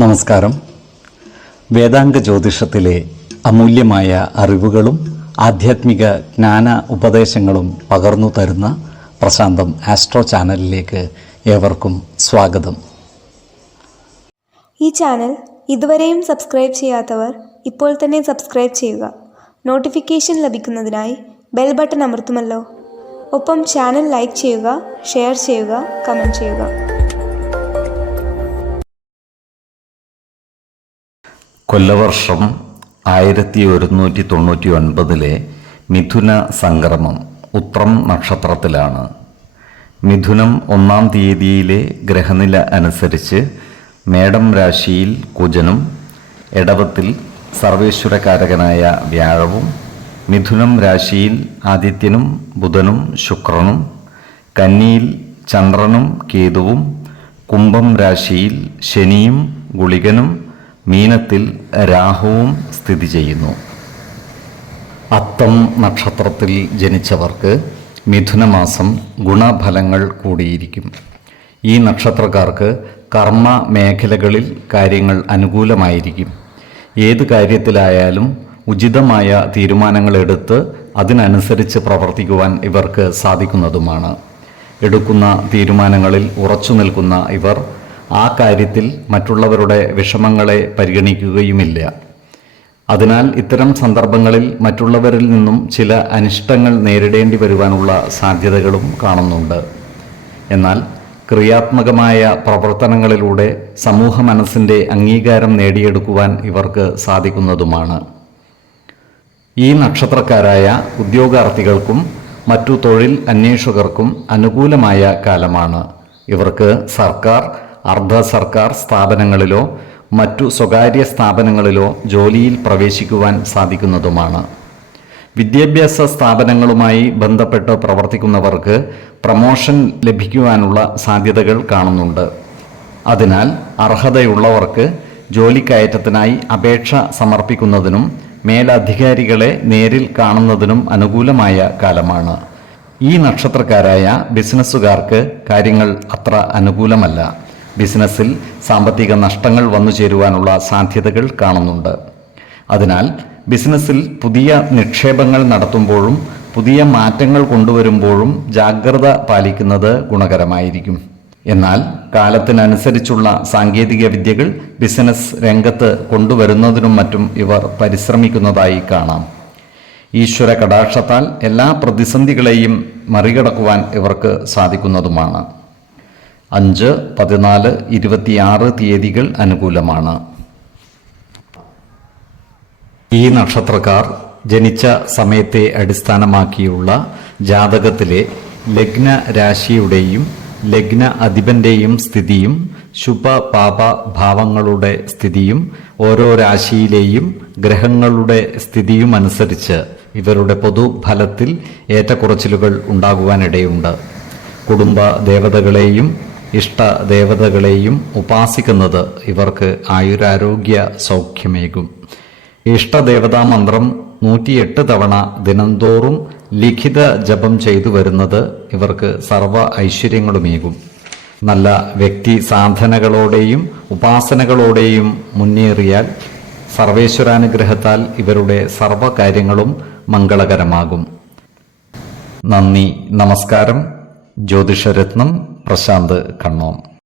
നമസ്കാരം. വേദാംഗ ജ്യോതിഷത്തിലെ അമൂല്യമായ അറിവുകളും ആധ്യാത്മിക ജ്ഞാന ഉപദേശങ്ങളും പകർന്നു തരുന്ന പ്രശാന്തം ആസ്ട്രോ ചാനലിലേക്ക് ഏവർക്കും സ്വാഗതം. ഈ ചാനൽ ഇതുവരെയും സബ്സ്ക്രൈബ് ചെയ്യാത്തവർ ഇപ്പോൾ തന്നെ സബ്സ്ക്രൈബ് ചെയ്യുക. നോട്ടിഫിക്കേഷൻ ലഭിക്കുന്നതിനായി ബെൽ ബട്ടൺ അമർത്തുമല്ലോ. ഒപ്പം ചാനൽ ലൈക്ക് ചെയ്യുക, ഷെയർ ചെയ്യുക, കമൻറ്റ് ചെയ്യുക. കൊല്ലവർഷം 1199 മിഥുന സംക്രമം ഉത്രം നക്ഷത്രത്തിലാണ്. മിഥുനം 1-ാം തീയതിയിലെ ഗ്രഹനില അനുസരിച്ച് മേടം രാശിയിൽ കുജനും, എടവത്തിൽ സർവേശ്വരകാരകനായ വ്യാഴവും, മിഥുനം രാശിയിൽ ആദിത്യനും ബുധനും ശുക്രനും, കന്നിയിൽ ചന്ദ്രനും കേതുവും, കുംഭം രാശിയിൽ ശനിയും ഗുളികനും, മീനത്തിൽ രാഹുവും സ്ഥിതി ചെയ്യുന്നു. അത്തം നക്ഷത്രത്തിൽ ജനിച്ചവർക്ക് മിഥുനമാസം ഗുണഫലങ്ങൾ കൂടിയിരിക്കും. ഈ നക്ഷത്രക്കാർക്ക് കർമ്മ മേഖലകളിൽ കാര്യങ്ങൾ അനുകൂലമായിരിക്കും. ഏത് കാര്യത്തിലായാലും ഉചിതമായ തീരുമാനങ്ങളെടുത്ത് അതിനനുസരിച്ച് പ്രവർത്തിക്കുവാൻ ഇവർക്ക് സാധിക്കുന്നതുമാണ്. എടുക്കുന്ന തീരുമാനങ്ങളിൽ ഉറച്ചു നിൽക്കുന്ന ഇവർ ആ കാര്യത്തിൽ മറ്റുള്ളവരുടെ വിഷമങ്ങളെ പരിഗണിക്കുകയുമില്ല. അതിനാൽ ഇത്തരം സന്ദർഭങ്ങളിൽ മറ്റുള്ളവരിൽ നിന്നും ചില അനിഷ്ടങ്ങൾ നേരിടേണ്ടി വരുവാനുള്ള സാധ്യതകളും കാണുന്നുണ്ട്. എന്നാൽ ക്രിയാത്മകമായ പ്രവർത്തനങ്ങളിലൂടെ സമൂഹ മനസ്സിൻ്റെ അംഗീകാരം നേടിയെടുക്കുവാൻ ഇവർക്ക് സാധിക്കുന്നതുമാണ്. ഈ നക്ഷത്രക്കാരായ ഉദ്യോഗാർത്ഥികൾക്കും മറ്റു തൊഴിൽ അന്വേഷകർക്കും അനുകൂലമായ കാലമാണ്. ഇവർക്ക് സർക്കാർ, അർദ്ധ സർക്കാർ സ്ഥാപനങ്ങളിലോ മറ്റു സ്വകാര്യ സ്ഥാപനങ്ങളിലോ ജോലിയിൽ പ്രവേശിക്കുവാൻ സാധിക്കുന്നതുമാണ്. വിദ്യാഭ്യാസ സ്ഥാപനങ്ങളുമായി ബന്ധപ്പെട്ട് പ്രവർത്തിക്കുന്നവർക്ക് പ്രമോഷൻ ലഭിക്കുവാനുള്ള സാധ്യതകൾ കാണുന്നുണ്ട്. അതിനാൽ അർഹതയുള്ളവർക്ക് ജോലിക്കയറ്റത്തിനായി അപേക്ഷ സമർപ്പിക്കുന്നതിനും മേലധികാരികളെ നേരിൽ കാണുന്നതിനും അനുകൂലമായ കാലമാണ്. ഈ നക്ഷത്രക്കാരായ ബിസിനസ്സുകാർക്ക് കാര്യങ്ങൾ അത്ര അനുകൂലമല്ല. ബിസിനസ്സിൽ സാമ്പത്തിക നഷ്ടങ്ങൾ വന്നു ചേരുവാനുള്ള സാധ്യതകൾ കാണുന്നുണ്ട്. അതിനാൽ ബിസിനസ്സിൽ പുതിയ നിക്ഷേപങ്ങൾ നടത്തുമ്പോഴും പുതിയ മാറ്റങ്ങൾ കൊണ്ടുവരുമ്പോഴും ജാഗ്രത പാലിക്കുന്നത് ഗുണകരമായിരിക്കും. എന്നാൽ കാലത്തിനനുസരിച്ചുള്ള സാങ്കേതിക വിദ്യകൾ ബിസിനസ് രംഗത്ത് കൊണ്ടുവരുന്നതിനും മറ്റും ഇവർ പരിശ്രമിക്കുന്നതായി കാണാം. ഈശ്വര കടാക്ഷത്താൽ എല്ലാ പ്രതിസന്ധികളെയും മറികടക്കുവാൻ ഇവർക്ക് സാധിക്കുന്നതുമാണ്. 5, 14, 26 തീയതികൾ അനുകൂലമാണ്. ഈ നക്ഷത്രക്കാർ ജനിച്ച സമയത്തെ അടിസ്ഥാനമാക്കിയുള്ള ജാതകത്തിലെ ലഗ്ന രാശിയുടെയും ലഗ്ന അധിപന്റെയും സ്ഥിതിയും ശുഭ പാപ ഭാവങ്ങളുടെ സ്ഥിതിയും ഓരോ രാശിയിലെയും ഗ്രഹങ്ങളുടെ സ്ഥിതിയും അനുസരിച്ച് ഇവരുടെ പൊതുഫലത്തിൽ ഏറ്റക്കുറച്ചിലുകൾ ഉണ്ടാകുവാനിടയുണ്ട്. കുടുംബ ദേവതകളെയും ഇഷ്ടദേവതകളെയും ഉപാസിക്കുന്നത് ഇവർക്ക് ആയുരാരോഗ്യ സൗഖ്യമേകും. ഇഷ്ടദേവതാ മന്ത്രം 108 തവണ ദിനംതോറും ലിഖിത ജപം ചെയ്തു വരുന്നത് ഇവർക്ക് സർവ ഐശ്വര്യങ്ങളുമേകും. നല്ല വ്യക്തി സാധനകളോടെയും ഉപാസനകളോടെയും മുന്നേറിയാൽ സർവേശ്വരാനുഗ്രഹത്താൽ ഇവരുടെ സർവകാര്യങ്ങളും മംഗളകരമാകും. നന്ദി, നമസ്കാരം. ജ്യോതിഷരത്നം പ്രശാന്ത് കണ്ണോം.